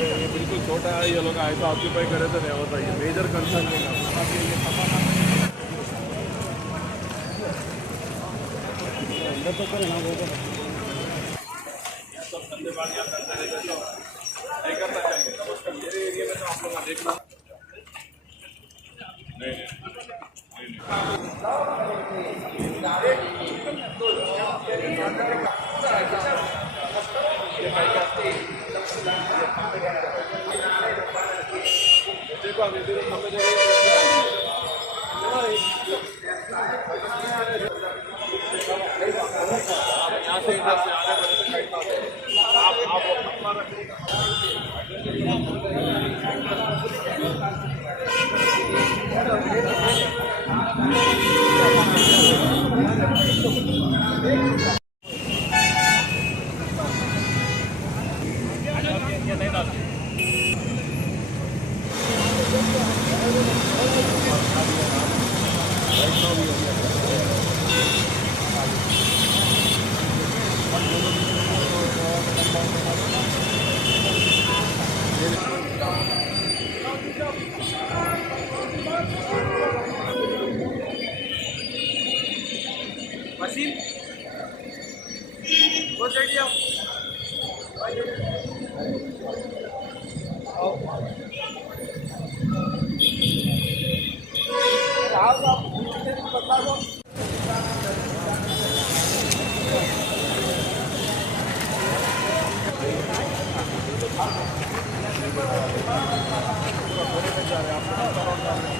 ये बिल्कुल छोटा है, ये लोग आए तो ऑक्यूपाई करे तो नहीं होता, ये मेजर कंसर्न नहीं है। अंदर तो करे ना वो सब धंधेबाजियाँ करते रहते तो नहीं करना चाहिए। तब उसका मेरे एरिया में तो आप लोग देख लो। नहीं देखो अभी यहाँ से इधर से आने वाले आप वसीम वो रेडी आओ आप